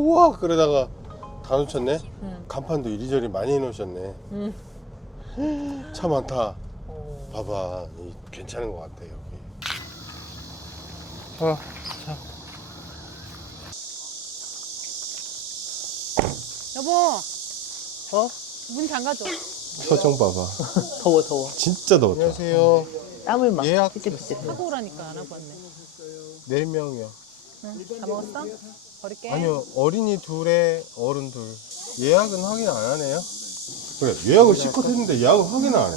우와 그러다가 다 놓쳤네. 간판도 이리저리 많이 해놓으셨네. 차 많다. 봐봐, 괜찮은 것 같아 여기. 자. 여보, 어? 문 잠가줘. 표정 봐봐. 더워. 진짜 더웠다. 안녕하세요. 땀을 막 예약 삐질삐질. 하고 오라니까 안 하고 왔네. 4명이요. 응, 다 먹었어? 버릴게. 아니요, 어린이 둘에 어른 둘. 예약은 확인 안 하네요. 그래, 예약을 실컷 했는데 예약을 확인 안 해.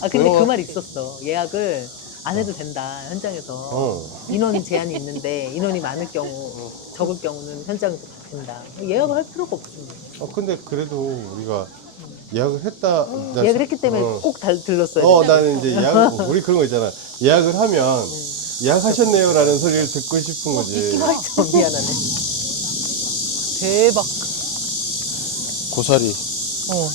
아 근데 왜요? 그 말이 있었어. 예약을 안 해도 된다 현장에서. 인원 제한이 있는데 인원이 많을 경우 적을 경우는 현장에서 다 된다. 예약을 할 필요가 없지. 근데 그래도 우리가 예약을 했다. 예약을 했기 때문에 꼭 들렀어야 돼. 나는 이제 예약, 우리 그런 거 있잖아. 예약을 하면 예약하셨네요 라는 소리를 듣고 싶은 거지. 참 미안하네. 대박. 고사리. 우왕.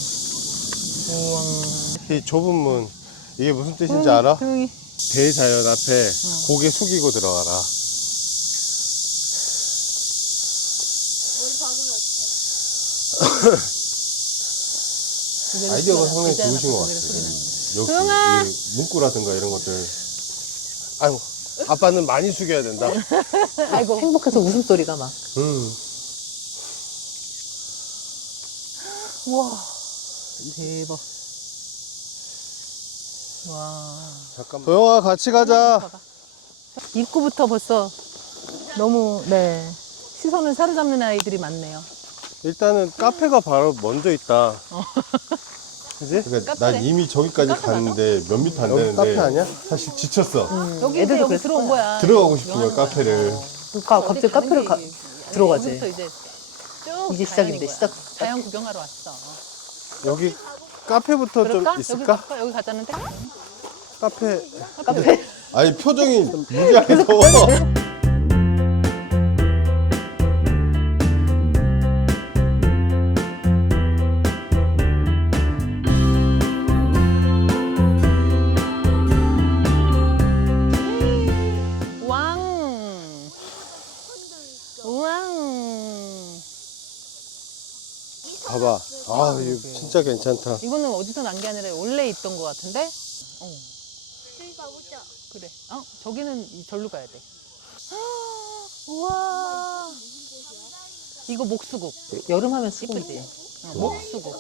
이 좁은 문, 이게 무슨 뜻인지 알아? 조용히. 대자연 앞에 고개 숙이고 들어가라. 아이디어가 상당히 좋으신 것 같아요. 여기 이 문구라든가 이런 것들. 아이고, 아빠는 많이 숙여야 된다. 아이고 행복해서 웃음소리가 막. 우와. 대박. 와. 잠깐만. 도영아, 같이 가자. 입구부터 벌써 너무 시선을 사로잡는 아이들이 많네요. 일단은 카페가 바로 먼저 있다. 그지? 그러니까 난 카페네. 이미 저기까지 카페 갔는데 몇 미터 안 되는데. 카페 아니야? 사실 지쳤어. 여기 애들도 여기 그랬을 들어온 거야. 들어가고 싶은 거야, 영화는 거야. 카페를. 갑자기 카페를 들어가지. 여기부터 이제 쭉 이제 자연인 시작인데, 거야. 시작. 자연 구경하러 왔어. 여기 카페부터 그럴까? 좀 있을까? 여기 가자는데? 카페. 카페. 아니, 표정이 무지하게 더워. 왕. 왕. 봐봐. 아, 이거 진짜 괜찮다. 이거는 어디서 난 게 아니라 원래 있던 것 같은데? 저희 가보자. 그래. 저기는 절로 가야 돼. 우와. 이거 목수국. 여름 하면 수국이지. 목수국.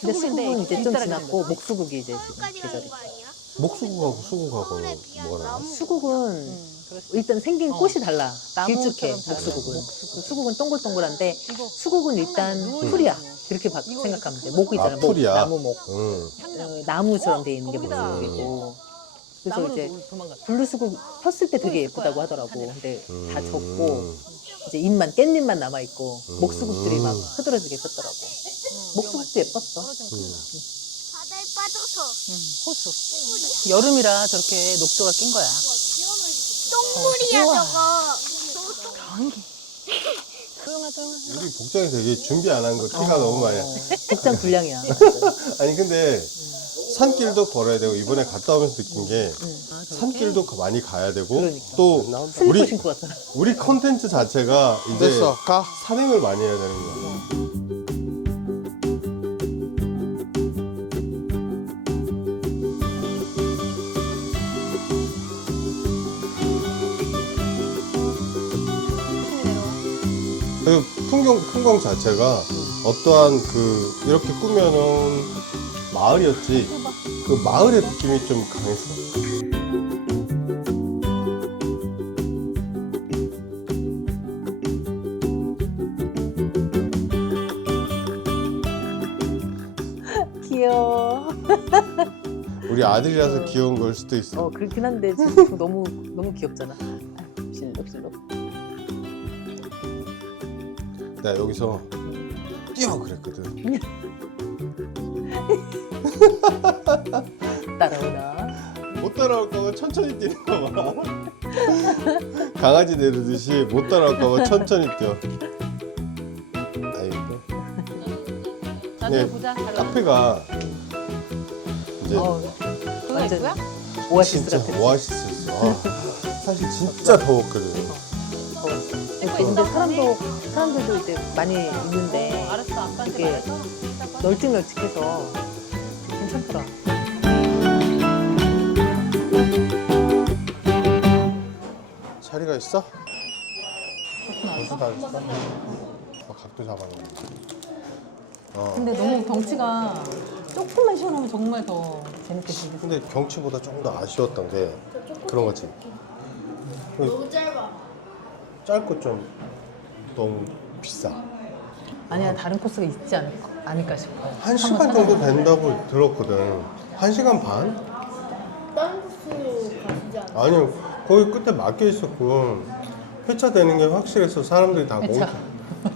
근데 수국인데 수국은 이제 좀 뒷다라지 지났고 목수국이 이제 지금 까지 계절이. 가는 거 아니야? 목수국하고 수국하고 뭐가 달라? 수국은 그렇지. 일단 생긴 꽃이 달라. 나무처럼 길쭉해 달라. 목수국은. 수국은 동글동글한데 이거 수국은 일단 풀이야. 이렇게 생각하면 돼. 목 있잖아. 아, 목, 풀이야? 나무목. 응. 나무처럼 돼 있는 게 거기다. 목수국이고. 그래서 나무로 이제 도망갔어. 블루수국 폈을 때 되게 있을 거야, 예쁘다고 하더라고. 하늘에. 근데 다 졌고 이제 잎만 깻잎만 남아 있고 목수국들이 막 흐드러지게 폈더라고. 목수국도 예뻤어. 바다에 빠져서 호수. 여름이라 저렇게 녹조가 낀 거야. 똥물이야 우와. 저거. 조용하. 우리 복장이 되게 준비 안 한 거 티가 너무 많이 나. 복장 불량이야. 아니, 근데 산길도 걸어야 되고, 이번에 갔다 오면서 느낀 게 산길도 많이 가야 되고, 그러니까. 또 슬리퍼 신고 왔잖아. 우리 컨텐츠 자체가 이제 산행을 많이 해야 되는 거야. 그 풍경 자체가 어떠한 이렇게 꾸며놓은 마을이었지. 그 마을의 느낌이 좀 강했어. 귀여워. 우리 아들이라서 귀여운 걸 수도 있어. 그렇긴 한데 지금 너무 귀엽잖아. 실룩실룩. 내가 여기서 뛰어 그랬거든. 따라오나. 못 따라올까봐 천천히 뛰는 거 봐. 강아지 내리듯이 못 따라올까봐 천천히 뛰어. 아이고. 나중에 네, 보자. 카페가 이제 그거 완전 있고요? 오아시스 진짜 같은. 오아시스였어. 사실 진짜 더웠거든. 근데 사람들도 이제 많이 있는데 알았어, 아빠한테 이게 말해서. 널찍널찍해서 괜찮더라. 자리가 있어? 벌써 다 있어? 각도 잡아놓은 근데 너무 경치가 조금만 시원하면 정말 더 재밌게 즐길 수 근데 경치보다 조금 더 아쉬웠던 게 그런 거지. 너무 짧아. 짧고 좀 너무 비싸. 아니야, 다른 코스가 있지 않을까 싶어요. 1시간 정도 된다고 들었거든. 1시간 반? 다른 코스 가시지 않아? 아니요, 거기 끝에 막혀 있었고 회차되는 게 확실해서 사람들이 다 회차.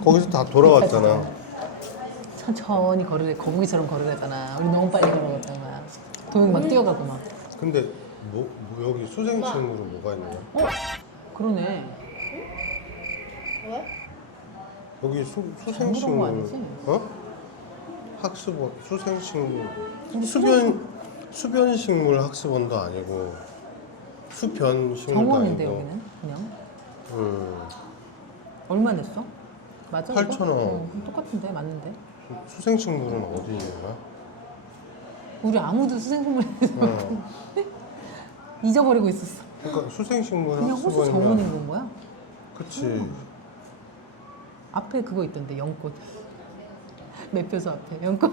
거기서 다 돌아왔잖아. 천천히 걸으래, 거북이처럼 걸으래잖아. 우리 너무 빨리 걸어갔잖아. 도영 막 뛰어가고 막. 근데 뭐 여기 수생층으로 뭐가 있냐? 그러네. 왜? 여기 잘못 온 거 수생식물 아니지? 학습원 수생식물 근데 수변식물 학습원도 아니고 수변식물도 정원인데 아니고. 여기는 그냥. 음, 얼마 냈어? 맞아? 8,000원. 똑같은데 맞는데? 수생식물은 어디 있는 거야? 우리 아무도 수생식물 어. 잊어버리고 있었어. 그러니까 수생식물 그냥 호수 학습원이면 정원인 건 거야? 그치. 앞에 그거 있던데 연꽃. 매표소 앞에 연꽃.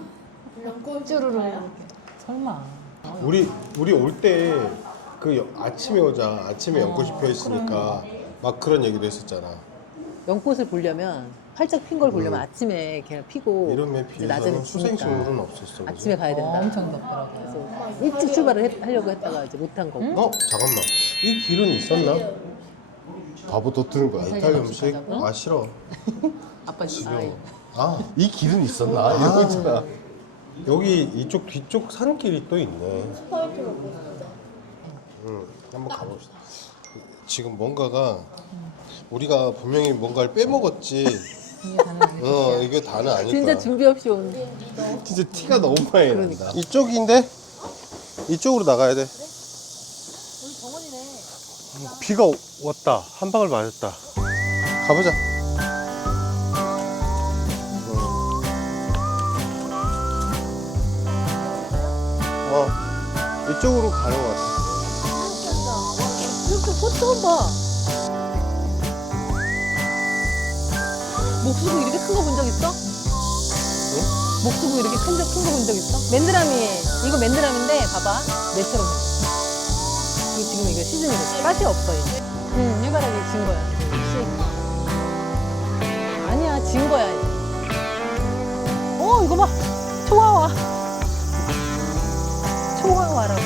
연꽃 쭈루루. 설마. 우리 올 때 그 아침에 오자. 아침에 연꽃이 펴 있으니까 막 그런 얘기도 했었잖아. 연꽃을 보려면 활짝 핀 걸 보려면 아침에 그냥 피고 이름에 이제 낮에는 비해서는 지니까 수생식물은 없었어. 그지? 아침에 가야 된다. 엄청 덥더라고. 그래서 일찍 출발을 하려고 했다가 이제 못한 거고. 잠깐만. 이 길은 있었나? 바보 더 뜨는 거야. 이탈리 음식? 가자고? 아 싫어. 아빠 지겨워. 이 길은 있었나? 이러고 있잖아. 여기 이쪽 뒤쪽 산길이 또 있네. 스파이크 먹고 있어. 응, 한번 가봅시다. 지금 뭔가가 우리가 분명히 뭔가를 빼먹었지. 이게 가는 이게 다는 아닐 진짜 거야. 준비 없이 온. 진짜 티가 너무 많이 그러니까. 난다. 이쪽인데? 이쪽으로 나가야 돼. 비가 왔다. 한 방울 맞았다. 가보자. 이쪽으로 가는 것 같아. 이렇게 꽃 처음 봐. 목수고 이렇게 큰 거 본 적 있어? 목수고 이렇게 큰 거 본 적 있어? 맨드라미. 이거 맨드라미인데 봐봐. 내처럼. 이거 지금 이거 시즌이거든. 가시 없어 이제. 응, 해바라기 진 거야. 아니야 진 거야 이제. 이거 봐. 초화화. 초화화라고.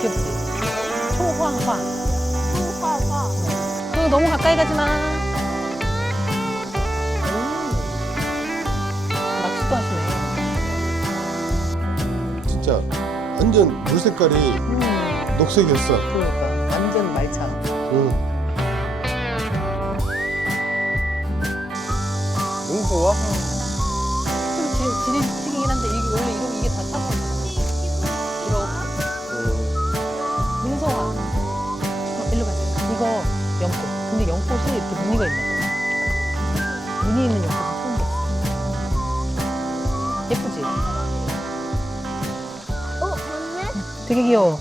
귀엽지? 초화화. 화화. 그거 너무 가까이 가지 마. 낚시도 하시네. 진짜 완전 물 색깔이 녹색이었어. 그러니까 완전 말처럼. 너무 좋아. 좀 지리치기긴 한데 이게 원래 이게 다 타고 문서화. 일로 가자. 이거 연꽃. 근데 연꽃이 이렇게 무늬가 있나 봐. 무늬 있는 연꽃은 처음 봤어. 예쁘지? 맞네? 되게 귀여워.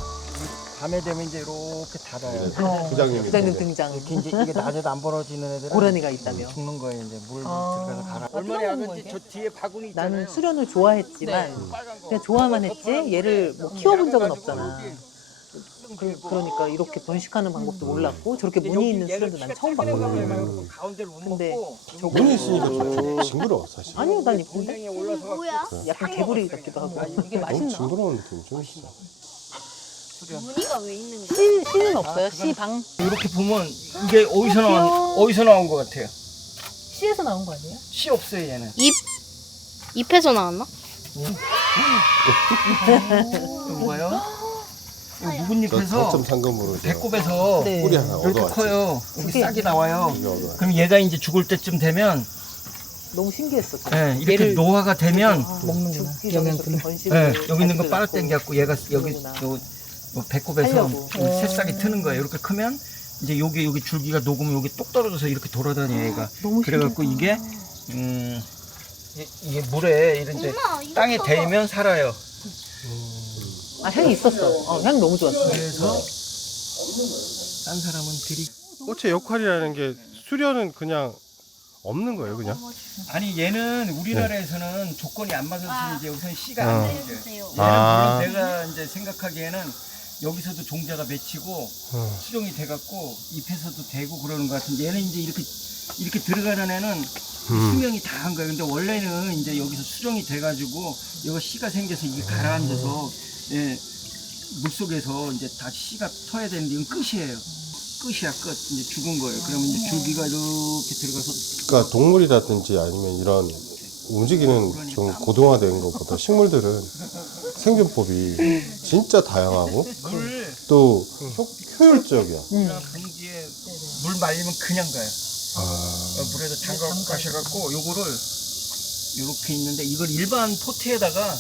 밤에 되면 이제 이렇게 닫아요. 부장님이 부장님 이제. 등장. 이렇게 이제 이게 낮에도 안 벌어지는 애들은 고라니가 있다며. 죽는 거예요. 이제 물 아. 들어가서 갈아. 어떤 얼마나 거는 하든지 거예요? 저 뒤에 바구니 있잖아요. 나는 수련을 좋아했지만 그냥 좋아만 했지 얘를 뭐 키워본 적은 없잖아. 그러니까 이렇게 번식하는 방법도 몰랐고 저렇게 무늬 있는 수련도 난 처음 봤거든. 가운데를 못 근데 먹고 문이 있으니까 좀 징그러워 사실. 아니요 난 예쁜데? 엉덩이에 올라서 뭐야? 약간 개구리 같기도 하고. 이게 너무 맛있나? 징그러운 느낌이 좀 있어. 무늬가 왜 있는 거야? 씨는 없어요? 씨방? 이렇게 보면 이게 어디서 나온 것 같아요. 씨에서 나온 거 아니에요? 씨 없어요 얘는. 잎에서 나왔나? 뭐요? 저 묵은잎에서 4.3금으로 배꼽에서 네. 뿌리 하나 이렇게 얻어왔지. 커요. 여기 싹이 나와요. 이게 얻어왔지. 그럼 얘가 이제 죽을 때쯤 되면 너무 신기했어. 이렇게 얘를 노화가 되면 먹는구나. 죽기 전에 그렇게 번식을 여기 있는 거 가지도 빨아당겨갖고 얘가 여기 그러구나. 요 배꼽에서 하려고. 새싹이 트는 거예요. 이렇게 크면 이제 여기 줄기가 녹으면 여기 똑 떨어져서 이렇게 돌아다녀 얘가. 너무 그래갖고 이게 이게 물에 이런데 엄마, 이거 땅에 봐봐. 닿으면 살아요. 아, 향이 있었어. 향 너무 좋았어. 그래서 딴 사람은 들이 꽃의 역할이라는 게 수련은 그냥 없는 거예요, 그냥. 아니 얘는 우리나라에서는 조건이 안 맞아서 이제 우선 씨가 안 나오죠. 해주세요. 얘는 아. 물론 내가 이제 생각하기에는 여기서도 종자가 맺히고 수정이 돼갖고 잎에서도 되고 그러는 것 같은데 얘는 이제 이렇게 들어가는 애는 수명이 다 한 거예요. 근데 원래는 이제 여기서 수정이 돼가지고 이거 씨가 생겨서 이게 가라앉아서 예, 물 속에서 이제 다 씨가 터야 되는데 이건 끝이에요. 끝이야 끝. 이제 죽은 거예요. 그러면 이제 줄기가 이렇게 들어가서 그러니까 동물이라든지 아니면 이런 움직이는 좀 고등화된 것보다 식물들은 생존법이 진짜 다양하고 또 효율적이야. 분기에 물 말리면 그냥 가요. 물에다 담가 가셔갖고 요거를 요렇게 있는데 이걸 일반 포트에다가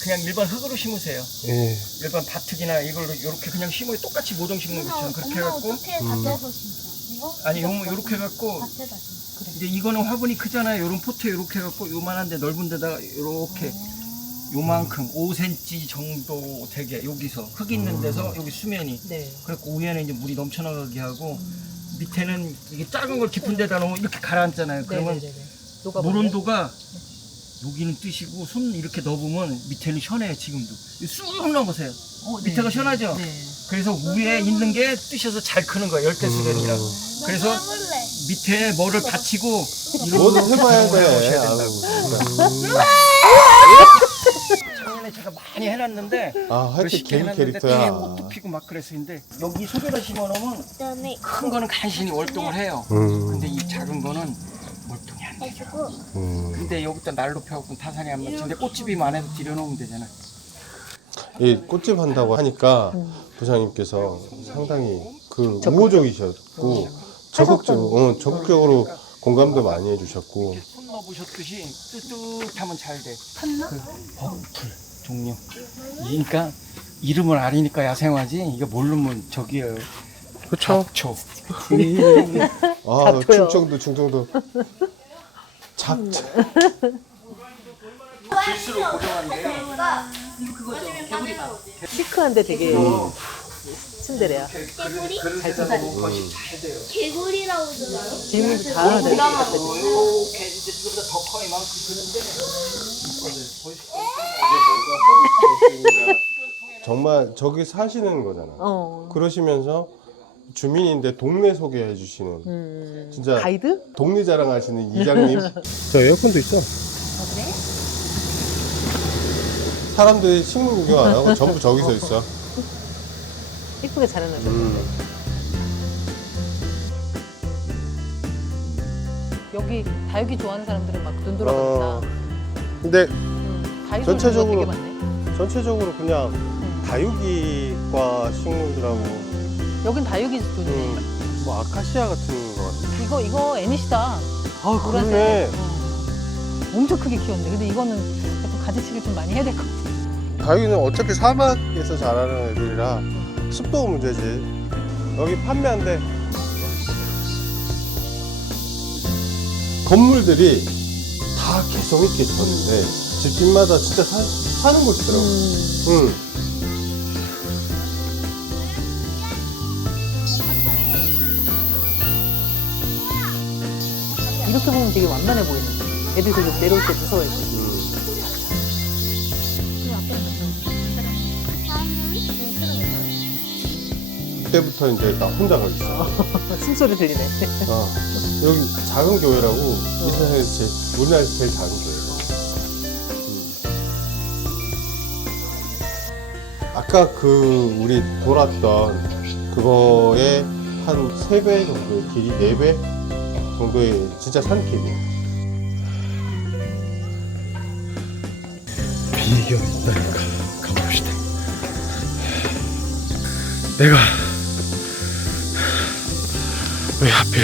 그냥 일반 흙으로 심으세요. 예. 일반 바특이나 이걸로 요렇게 그냥 심어요. 똑같이 모종 심는 것처럼 그렇게 해갖고 어떻게 밭에서 심자? 이거? 아니 요렇게 해갖고 밭에다 심자. 이제 이거는 화분이 크잖아요. 요런 포트에 요렇게 해갖고 요만한데 넓은 데다가 요렇게 요만큼 5cm 정도 되게 여기서 흙 있는 데서 여기 수면이 네. 그리고 위에는 이제 물이 넘쳐나가게 하고 밑에는 이게 작은 걸 깊은 데다 놓으면 이렇게 가라앉잖아요. 그러면 물 온도가 여기는 뜨시고 손 이렇게 넣어보면 밑에는 시원해요. 지금도 쑥 넣어보세요. 밑에가 시원하죠. 그래서 위에 있는 게 뜨셔서 잘 크는 거예요. 열대수련이라. 그래서 해볼래. 밑에 뭐를 받치고 뭐든 해봐야 돼. 오셔야 아우, 된다고. 진짜. 작년에 제가 많이 해놨는데 하여튼 쉽게 개인 해놨는데 캐릭터야. 뒤에 꽃도 피고 막 그랬었는데 여기 속에다 심어놓으면 그다음에 큰 거는 간신히 월동을 해요. 근데 이 작은 거는 월동이 안 돼요. 해주고 근데 여기다 날 높여갖고 타산이 안 맞추는데 꽃집이만 안에서 들여놓으면 되잖아. 이 꽃집 한다고 하니까 부장님께서 상당히 그 우호적이셨고 적극적으로 공감도 많이 해주셨고. 손 넣어보셨듯이 뜨뜻하면 잘 돼. 탔나? 그 버풀 종류. 그러니까 이름을 알으니까 야생화지. 이거 모르면 저기요. 그쵸? 잡초. 잡초요. 충청도. 잡초. 실수로 고정한데요. 시크한데 되게 츤데레야. 개구리? 잘 돼요. 개구리라고 그러나요? 질문도 다 하는데. 이렇게 이제 이거보다 더 커 이만큼 그런데 정말 저기 사시는 거잖아. 그러시면서 주민인데 동네 소개해 주시는 진짜 가이드? 동네 자랑하시는 이장님. 저 에어컨도 있어. 그래? 사람들이 식물 구경 안 하고 전부 저기서 있어. 이쁘게 잘 해놨네. 여기 다육이 좋아하는 사람들은 막 눈 돌아간다. 근데 다육이 전체적으로 되게 많네. 전체적으로 그냥 다육이과 식물들하고 여긴 다육이 좋네. 뭐 아카시아 같은 거 같아. 이거 애니시다. 아, 그러네. 엄청 크게 키웠네. 근데 이거는 약간 가지치기를 좀 많이 해야 될 것 같아. 다육이는 어차피 사막에서 자라는 애들이라 습도가 문제지. 여기 판매한대. 건물들이 다 개성 있게 졌는데 집집마다 진짜 사는 곳이더라고. 응. 이렇게 보면 되게 완만해 보이네. 애들 되게 내려올 때 무서워했어. 그때부터 이제 나 혼자 가 있어. 숨소리 들리네. 여기 작은 교회라고 이 세상에서 우리나라에서 제일 작은 교회야. 아까 그 우리 돌았던 그거의 한 3배 정도의 길이, 4배 정도의 진짜 산길이야. 비결이 있다니까. 가봅시다. 내가 왜 하필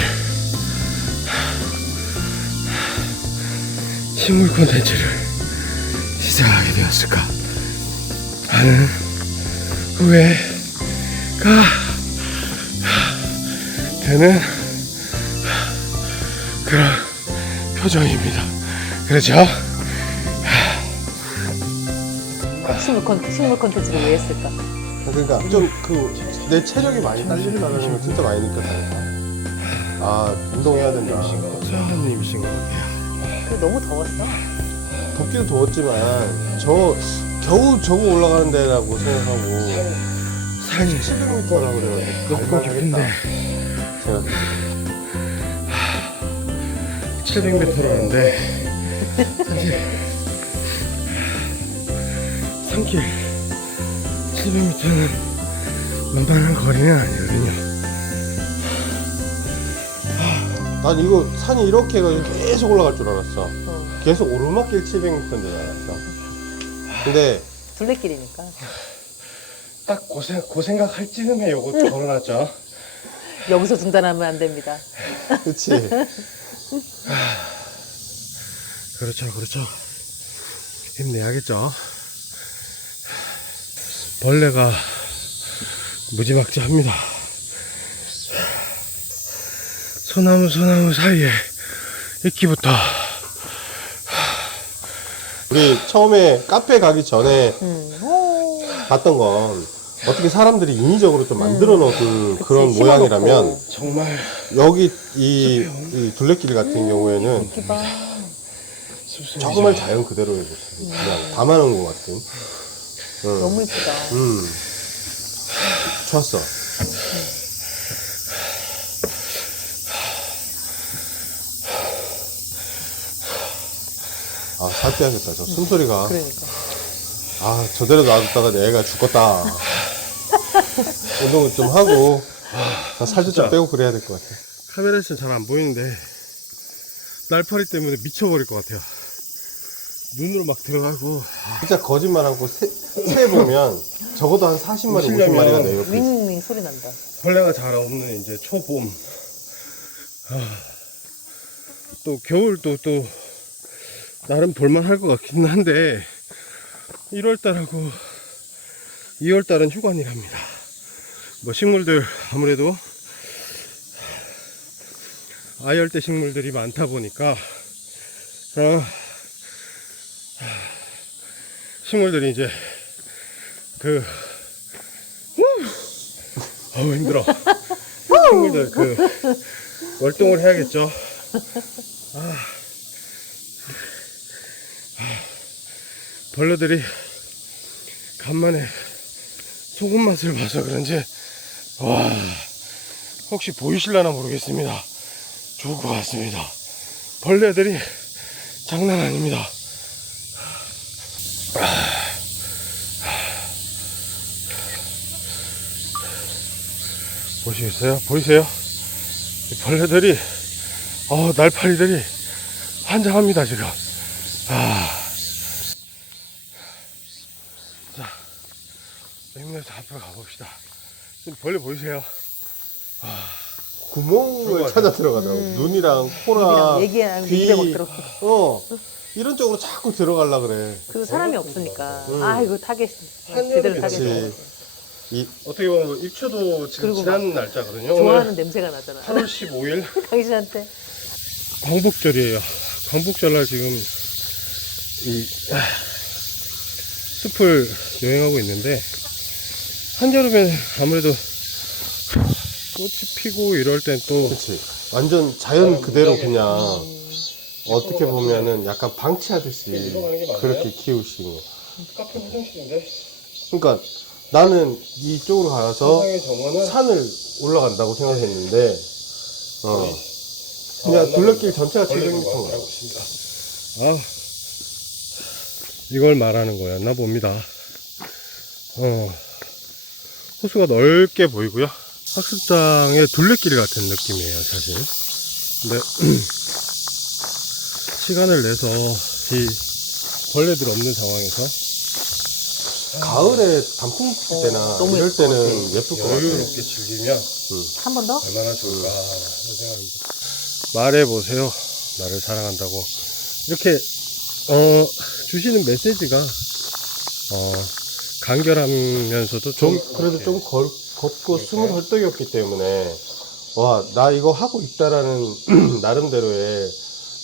식물 콘텐츠를 시작하게 되었을까 하는 후회가 되는 그런 표정입니다. 그렇죠? 식물 콘텐츠를 왜 했을까? 그러니까 좀 내 체력이 많이 딸린다는 걸 진짜 많이 느꼈다니까. 아, 운동해야 된다. 선생님이신 것 같아요. 그 너무 더웠어. 덥기도 더웠지만 겨우 저거 올라가는 데라고 생각하고 산이 700m라고 그래가지고 높고 깊은데 제가 700m라는데 사실 산길 700m는 만만한 거리는 아니거든요. 난 이거 산이 이렇게 해가지고 계속 올라갈 줄 알았어. 어. 계속 오르막길 700m인 줄 알았어. 근데 둘레길이니까. 딱 그 생각할 즈음에 요거 걸어놨죠. 여기서 중단하면 안 됩니다. 그치. 그렇죠. 힘내야겠죠. 벌레가 무지막지합니다. 소나무 사이에 있기부터 우리 처음에 카페 가기 전에 오. 봤던 건 어떻게 사람들이 인위적으로 좀 만들어 놓은 그런 그치, 모양이라면 심어놓고. 정말 여기 이 둘레길 같은 경우에는 기봐. 정말 자연 그대로 그냥 담아놓은 것 같은. 응. 너무 이쁘다. 좋았어. 아, 살 빼야겠다. 저 숨소리가. 그러니까. 아, 저대로 놔뒀다가 내가 죽겠다. 운동을 좀 하고, 살도 좀 빼고 그래야 될 것 같아. 카메라에서는 잘 안 보이는데 날파리 때문에 미쳐버릴 것 같아요. 눈으로 막 들어가고. 진짜 거짓말 않고 새 보면 적어도 한 40마리, 50마리가 내 옆에 있어. 윙윙 소리 난다. 벌레가 잘 없는 이제 초봄. 또 겨울도 또 나름 볼만할 것 같기는 한데 1월달하고 2월달은 휴관이랍니다. 뭐 식물들 아무래도 아열대 식물들이 많다 보니까 식물들이 이제 힘들어. 친구들 월동을 해야겠죠. 벌레들이 간만에 소금 맛을 봐서 그런지 와, 혹시 보이실려나 모르겠습니다. 좋을 것 같습니다. 벌레들이 장난 아닙니다. 보시겠어요? 보이세요? 이 벌레들이 날파리들이 환장합니다 지금. 자, 힘내서 앞으로 가봅시다. 지금 벌레 보이세요? 구멍을 찾아 들어가더라고. 눈이랑 코랑 얘기하는 귀, 입에 막 들어. 이런 쪽으로 자꾸 들어가려 그래. 그리고 사람이 없으니까. 아이고 타겟 제대로 한여름에 타겟. 어떻게 보면 입초도 지금 그리고 지난 날짜거든요. 좋아하는 냄새가 나잖아. 8월 15일 당신한테. 광복절이에요. 광복절날 지금 이 숲을 여행하고 있는데 한여름에 아무래도 꽃이 피고 이럴 땐 또 그치. 완전 자연 그대로 그냥 어떻게 보면은 약간 방치하듯이 그렇게 키우시고. 카페 화장실인데 그러니까 나는 이쪽으로 가서 세상의 정원은 산을 올라간다고 생각했는데, 그냥 둘레길 전체가 700m인 거야. 이걸 말하는 거였나 봅니다. 호수가 넓게 보이고요. 학습장의 둘레길 같은 느낌이에요, 사실. 근데 시간을 내서 이 벌레들 없는 상황에서 가을에 단풍 필 때나 너무 이럴 예쁠 것 때는 예쁠 것 같아. 여유롭게 즐기면 한 번 더? 얼마나 좋을까 하는 생각입니다. 말해보세요. 나를 사랑한다고. 이렇게 주시는 메시지가 간결하면서도 그래도 좀 걷고 숨을 헐떡였기 때문에 와, 나 이거 하고 있다라는 나름대로의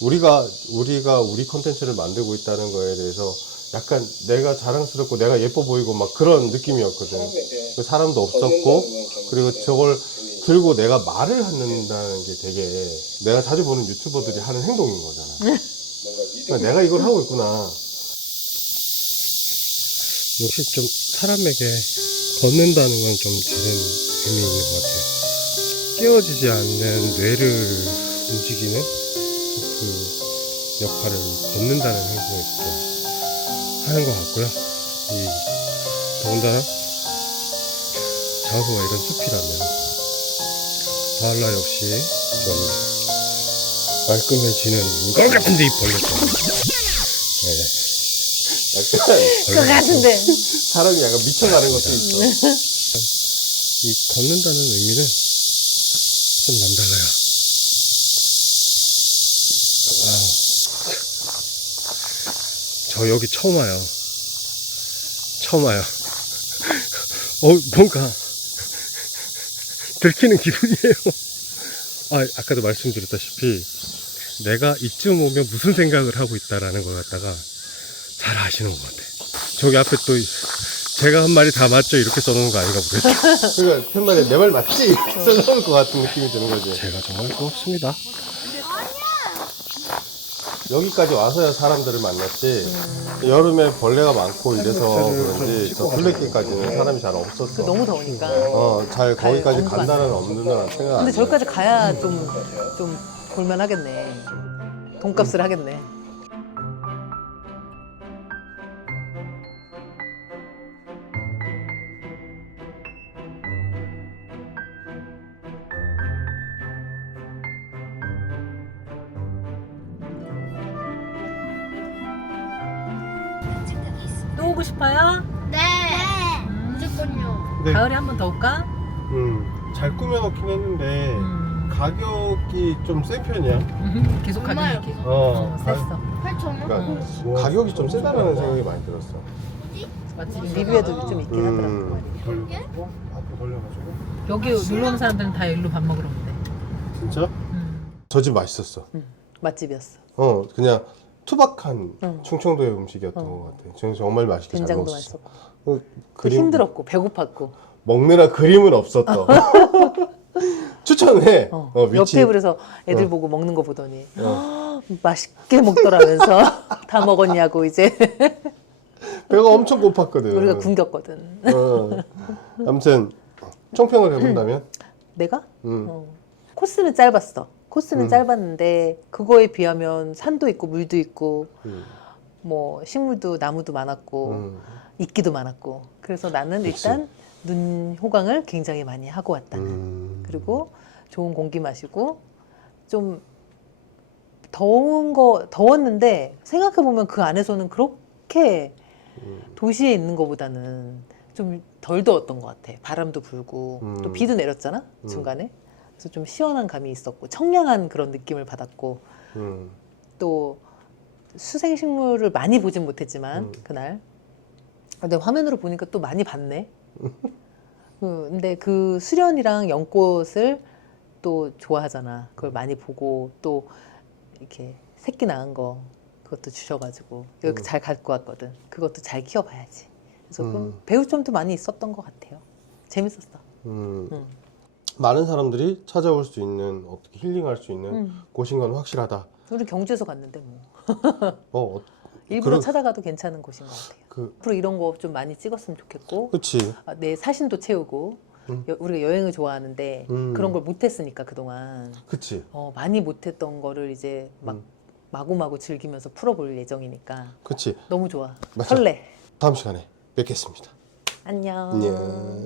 우리가 우리 콘텐츠를 만들고 있다는 거에 대해서 약간 내가 자랑스럽고 내가 예뻐 보이고 막 그런 느낌이었거든. 그 사람도 없었고, 그리고 저걸 들고 내가 말을 한다는 게 되게 내가 자주 보는 유튜버들이 하는 행동인 거잖아. 그러니까 내가 이걸 하고 있구나. 역시 좀 사람에게 걷는다는 건 좀 다른 의미 있는 것 같아요. 끼워지지 않는 뇌를 움직이는 그 역할을 걷는다는 행동에서 좀 하는 것 같고요. 더군다나 장소가 이런 숲이라면 바할라 역시 좀 말끔해지는 물감 같은데 이 벌레처럼. 약간 그거 같은데. 사람이 약간 미쳐가는 것도 있어. 이 걷는다는 의미는 좀 남달라요. 저 여기 처음 와요. 처음 와요. 뭔가 들키는 기분이에요. 아까도 말씀드렸다시피 내가 이쯤 오면 무슨 생각을 하고 있다라는 걸 갖다가 잘 아시는 것 같아. 저기 앞에 또 제가 한 말이 다 맞죠? 이렇게 써놓은 거 아닌가 모르겠어. 그러니까 편말에 내 말 맞지? 이렇게 써놓을 것 같은 느낌이 드는 거지. 제가 정말 고맙습니다. 여기까지 와서야 사람들을 만났지. 여름에 벌레가 많고 이래서 그런지 저 둘레길까지는 사람이 잘 없었어. 너무 더우니까. 잘 거기까지 엄두가 안 간다는 없는 건 생각 안 근데 해. 저기까지 가야 좀 볼만하겠네. 돈값을 하겠네. 또 오고 싶어요? 네. 무조건요. 네. 가을에 한 번 더 올까? 잘 꾸며놓긴 했는데 가격이 좀 센 편이야. 계속 얼마예요? 가격이. 가- 셌어. 8,000원? 그러니까 가격이 좀 세다라는 생각이 많이 들었어. 맞지? 리뷰에도 좀 있긴 하더라고. 앞에 걸려가지고. 여기 놀러 오는 사람들은 다 일로 밥 먹으러 온대. 진짜? 저 집 맛있었어. 맛집이었어. 그냥 투박한 응. 충청도의 음식이었던 것 같아. 저는 정말 맛있게 잘 된장도 먹었어. 맛있었고. 그림 힘들었고 배고팠고. 먹느라 그림은 없었던. 추천해. 옆 위치. 테이블에서 애들 어. 보고 먹는 거 보더니 맛있게 먹더라면서 다 먹었냐고 이제 배가 엄청 고팠거든. 우리가 굶겼거든. 아무튼 총평을 해본다면 내가? 음. 코스는 짧았어. 코스는 음. 짧았는데 그거에 비하면 산도 있고 물도 있고 음. 뭐 식물도 나무도 많았고 음. 이끼도 많았고 그래서 나는 그치. 일단 눈 호강을 굉장히 많이 하고 왔다. 그리고 좋은 공기 마시고 좀 더웠는데 생각해 보면 그 안에서는 그렇게 도시에 있는 것보다는 좀 덜 더웠던 것 같아. 바람도 불고 또 비도 내렸잖아 중간에. 그래서 좀 시원한 감이 있었고 청량한 그런 느낌을 받았고 또 수생식물을 많이 보진 못했지만 그날 근데 화면으로 보니까 또 많이 봤네. 근데 그 수련이랑 연꽃을 또 좋아하잖아. 그걸 많이 보고 또 이렇게 새끼 낳은 거 그것도 주셔가지고 여기 잘 갖고 왔거든. 그것도 잘 키워봐야지. 그래서 좀 배울 점도 많이 있었던 것 같아요. 재밌었어. 많은 사람들이 찾아올 수 있는 어떻게 힐링할 수 있는 곳인 건 확실하다. 우리 경주에서 갔는데 뭐 일부러 찾아가도 괜찮은 곳인 것 같아요. 앞으로 이런 거 좀 많이 찍었으면 좋겠고 그치. 내 사진도 채우고 우리가 여행을 좋아하는데 그런 걸 못했으니까 그동안 그치. 많이 못했던 거를 이제 막 마구마구 즐기면서 풀어볼 예정이니까 그치. 너무 좋아. 맞아. 설레. 다음 시간에 뵙겠습니다. 안녕. 안녕.